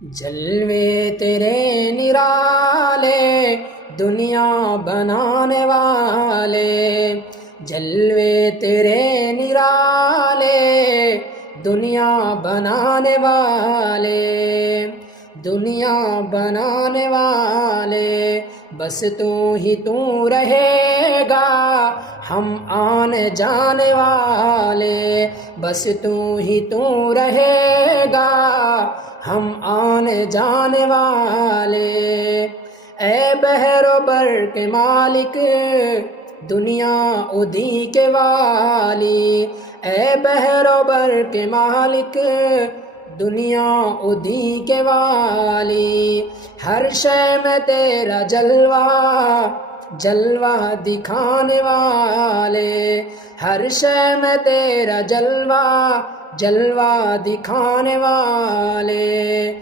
جلوے تیرے نرالے دنیا بنانے والے، جلوے تیرے نرالے دنیا بنانے والے، دنیا بنانے والے، بس تو رہے گا ہم آنے جانے والے، بس تو رہے گا ہم آنے جانے والے۔ اے بحر و بر کے مالک دنیا ادھی کے والی، اے بحر و بر کے مالک دنیا ادھی کے والی، ہر شے میں تیرا جلوہ جلوہ دکھانے والے، ہر شے میں تیرا جلوہ جلوہ دکھانے والے۔